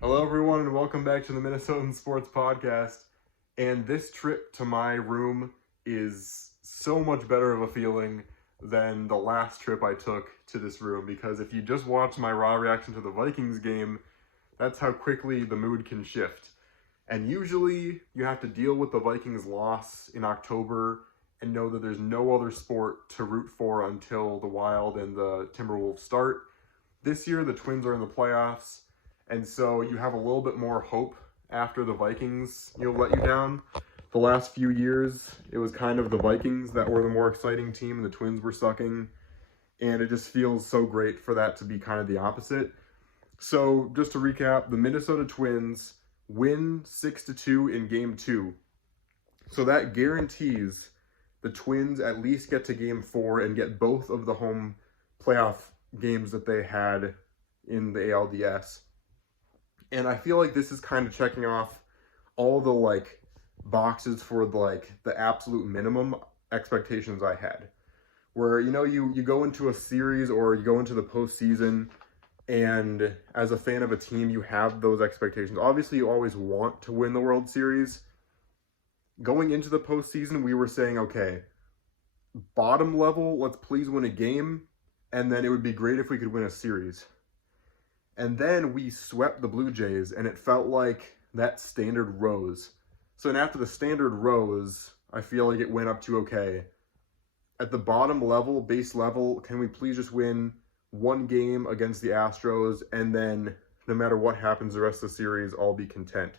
Hello, everyone, and welcome back to the Minnesotan Sports Podcast. And this trip to my room is so much better of a feeling than the last trip I took to this room, because if you just watch my raw reaction to the Vikings game, that's how quickly the mood can shift. And usually you have to deal with the Vikings loss in October and know that there's no other sport to root for until the Wild and the Timberwolves start. This year, the Twins are in the playoffs. And so you have a little bit more hope after the Vikings, let you down. The last few years, it was kind of the Vikings that were the more exciting team, and the Twins were sucking. And it just feels so great for that to be kind of the opposite. So just to recap, the Minnesota Twins win 6-2 in Game 2. So that guarantees the Twins at least get to Game 4 and get both of the home playoff games that they had in the ALDS. And I feel like this is kind of checking off all the boxes for the absolute minimum expectations I had. Where you go into a series or you go into the postseason, and as a fan of a team, you have those expectations. Obviously, you always want to win the World Series. Going into the postseason, we were saying, okay, bottom level, let's please win a game, and then it would be great if we could win a series. And then we swept the Blue Jays, and it felt like that standard rose. So after the standard rose, I feel like it went up to, okay, at the bottom level, base level, can we please just win one game against the Astros, and then no matter what happens the rest of the series, I'll be content.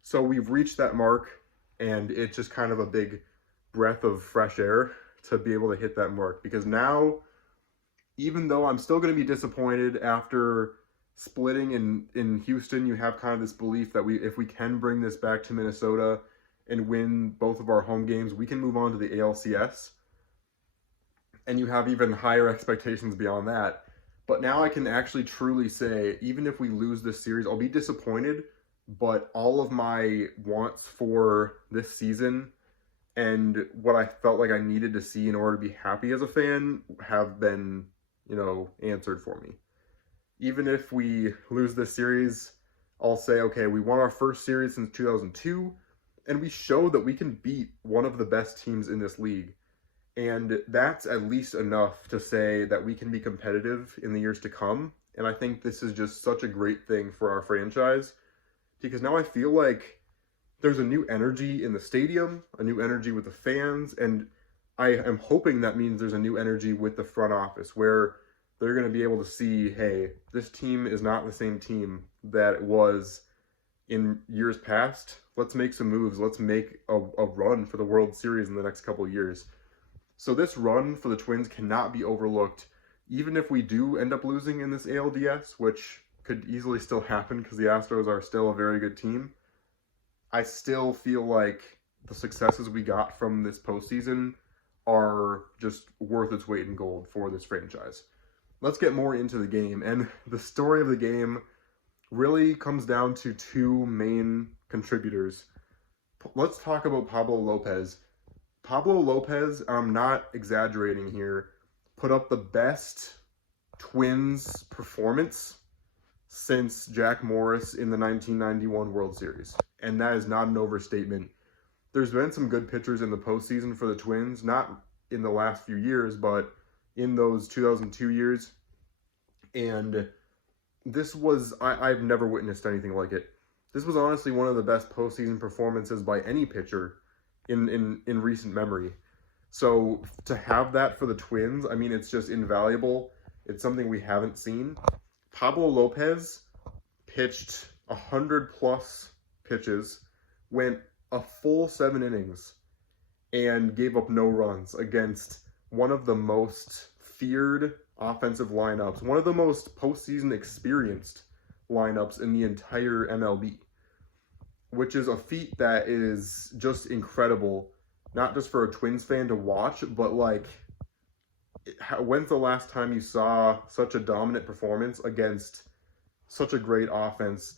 So we've reached that mark, and it's just kind of a big breath of fresh air to be able to hit that mark. Because now, even though I'm still going to be disappointed after splitting in Houston, you have kind of this belief that if we can bring this back to Minnesota and win both of our home games, we can move on to the ALCS. And you have even higher expectations beyond that. But now I can actually truly say, even if we lose this series, I'll be disappointed, but all of my wants for this season and what I felt like I needed to see in order to be happy as a fan have been, answered for me. Even if we lose this series, I'll say, okay, we won our first series since 2002, and we showed that we can beat one of the best teams in this league. And that's at least enough to say that we can be competitive in the years to come. And I think this is just such a great thing for our franchise, because now I feel like there's a new energy in the stadium, a new energy with the fans, and I am hoping that means there's a new energy with the front office, where they're going to be able to see, hey, this team is not the same team that it was in years past. Let's make some moves. Let's make a run for the World Series in the next couple of years. So this run for the Twins cannot be overlooked, even if we do end up losing in this ALDS, which could easily still happen because the Astros are still a very good team. I still feel like the successes we got from this postseason are just worth its weight in gold for this franchise. Let's get more into the game. And the story of the game really comes down to two main contributors. Let's talk about Pablo Lopez. Pablo Lopez, I'm not exaggerating here, put up the best Twins performance since Jack Morris in the 1991 World Series. And that is not an overstatement. There's been some good pitchers in the postseason for the Twins, not in the last few years, but in those 2002 years. And this was, I've never witnessed anything like it. This was honestly one of the best postseason performances by any pitcher in recent memory. So to have that for the Twins, I mean, it's just invaluable. It's something we haven't seen. Pablo Lopez pitched 100+ pitches, went a full 7 innings, and gave up no runs against one of the most feared offensive lineups, one of the most postseason experienced lineups in the entire MLB, which is a feat that is just incredible, not just for a Twins fan to watch, but when's the last time you saw such a dominant performance against such a great offense?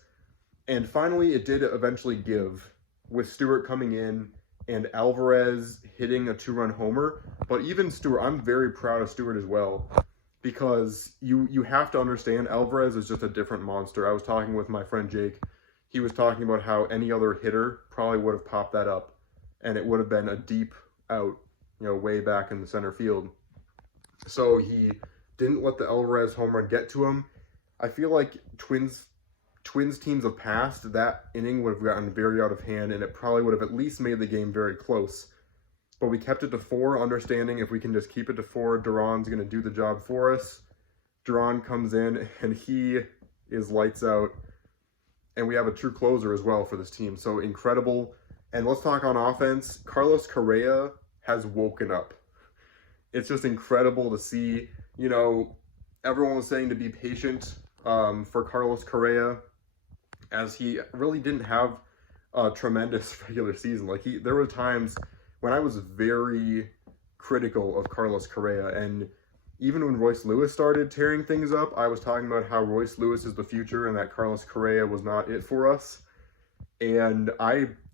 And finally, it did eventually give, with Stewart coming in and Alvarez hitting a 2-run homer. But even Stewart, I'm very proud of Stewart as well, because you have to understand Alvarez is just a different monster. I was talking with my friend Jake. He was talking about how any other hitter probably would have popped that up, and it would have been a deep out, way back in the center field. So he didn't let the Alvarez home run get to him. I feel like Twins teams of past, that inning would have gotten very out of hand, and it probably would have at least made the game very close. But we kept it to 4, understanding if we can just keep it to 4, Duran's going to do the job for us. Duran comes in, and he is lights out. And we have a true closer as well for this team. So incredible. And let's talk on offense. Carlos Correa has woken up. It's just incredible to see. Everyone was saying to be patient for Carlos Correa, as he really didn't have a tremendous regular season. There were times when I was very critical of Carlos Correa, and even when Royce Lewis started tearing things up, I was talking about how Royce Lewis is the future and that Carlos Correa was not it for us. And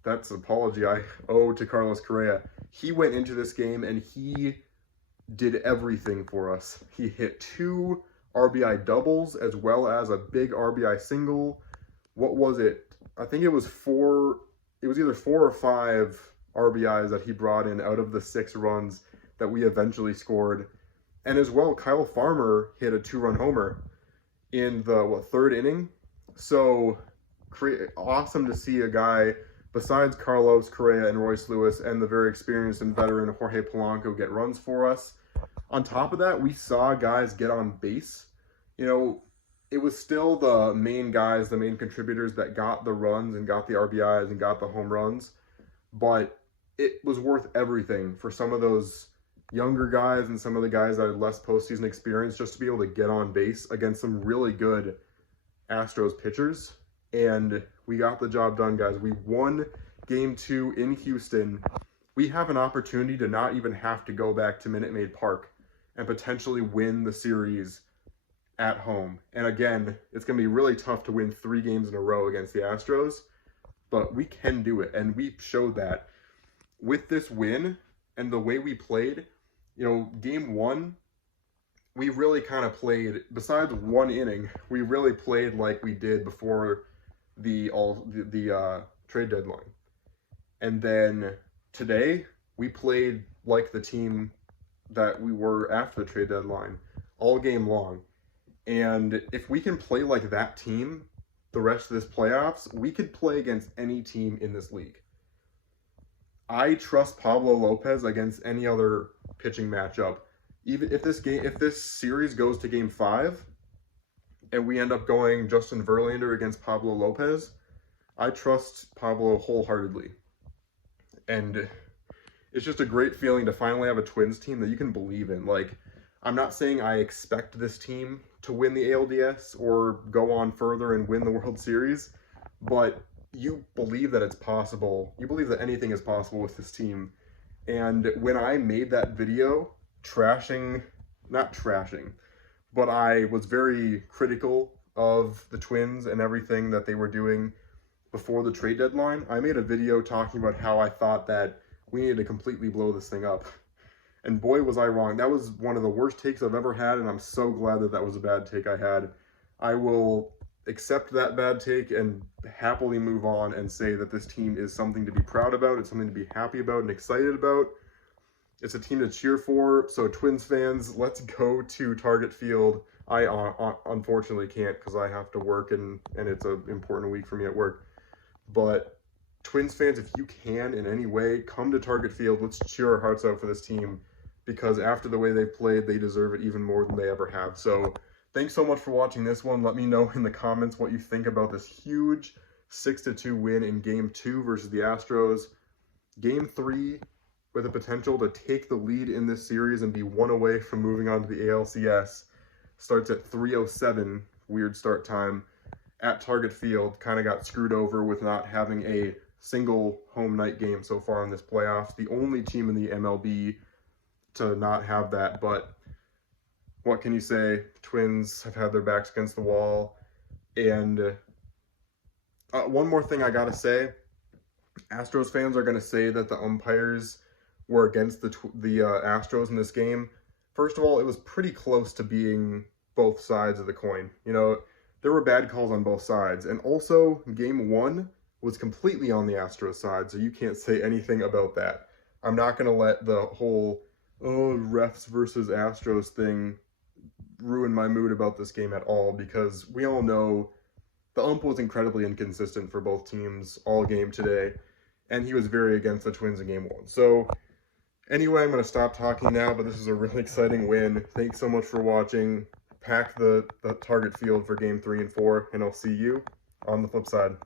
that's an apology I owe to Carlos Correa. He went into this game and he did everything for us. He hit 2 RBI doubles as well as a big RBI single. What was it? I think it was 4. It was either 4 or 5 RBIs that he brought in out of the 6 runs that we eventually scored. And as well, Kyle Farmer hit a 2-run homer in the 3rd inning. So awesome to see a guy besides Carlos Correa and Royce Lewis and the very experienced and veteran Jorge Polanco get runs for us. On top of that, we saw guys get on base. It was still the main guys, the main contributors that got the runs and got the RBIs and got the home runs. But it was worth everything for some of those younger guys and some of the guys that had less postseason experience just to be able to get on base against some really good Astros pitchers. And we got the job done, guys. We won Game 2 in Houston. We have an opportunity to not even have to go back to Minute Maid Park and potentially win the series at home. And again, it's going to be really tough to win 3 games in a row against the Astros, but we can do it. And we showed that with this win and the way we played. Game 1, we really kind of played, besides 1 inning, we really played like we did before the trade deadline. And then today, we played like the team that we were after the trade deadline all game long. And if we can play like that team the rest of this playoffs, we could play against any team in this league. I trust Pablo Lopez against any other pitching matchup. Even if this series goes to Game 5 and we end up going Justin Verlander against Pablo Lopez, I trust Pablo wholeheartedly. And it's just a great feeling to finally have a Twins team that you can believe in. I'm not saying I expect this team to win the ALDS or go on further and win the World Series, but you believe that it's possible. You believe that anything is possible with this team. And when I made that video not trashing, but I was very critical of the Twins and everything that they were doing before the trade deadline, I made a video talking about how I thought that we needed to completely blow this thing up. And boy, was I wrong. That was one of the worst takes I've ever had, and I'm so glad that that was a bad take I had. I will accept that bad take and happily move on and say that this team is something to be proud about. It's something to be happy about and excited about. It's a team to cheer for. So Twins fans, let's go to Target Field. I unfortunately can't because I have to work and it's an important week for me at work. But Twins fans, if you can in any way, come to Target Field. Let's cheer our hearts out for this team, because after the way they've played, they deserve it even more than they ever have. So thanks so much for watching this one. Let me know in the comments what you think about this huge 6-2 win in Game 2 versus the Astros. Game 3, with the potential to take the lead in this series and be 1 away from moving on to the ALCS, starts at 3:07, weird start time, at Target Field. Kind of got screwed over with not having a single home night game so far in this playoffs. The only team in the MLB to not have that, but what can you say? Twins have had their backs against the wall. And one more thing I gotta say, Astros fans are gonna say that the umpires were against the Astros in this game. First of all, it was pretty close to being both sides of the coin. You know, there were bad calls on both sides. And also, game one was completely on the Astros side, so you can't say anything about that. I'm not going to let the whole, oh, refs versus Astros thing ruin my mood about this game at all, because we all know the ump was incredibly inconsistent for both teams all game today, and he was very against the Twins in game one. So anyway, I'm going to stop talking now, but this is a really exciting win. Thanks so much for watching. Pack the target field for game 3 and 4, and I'll see you on the flip side.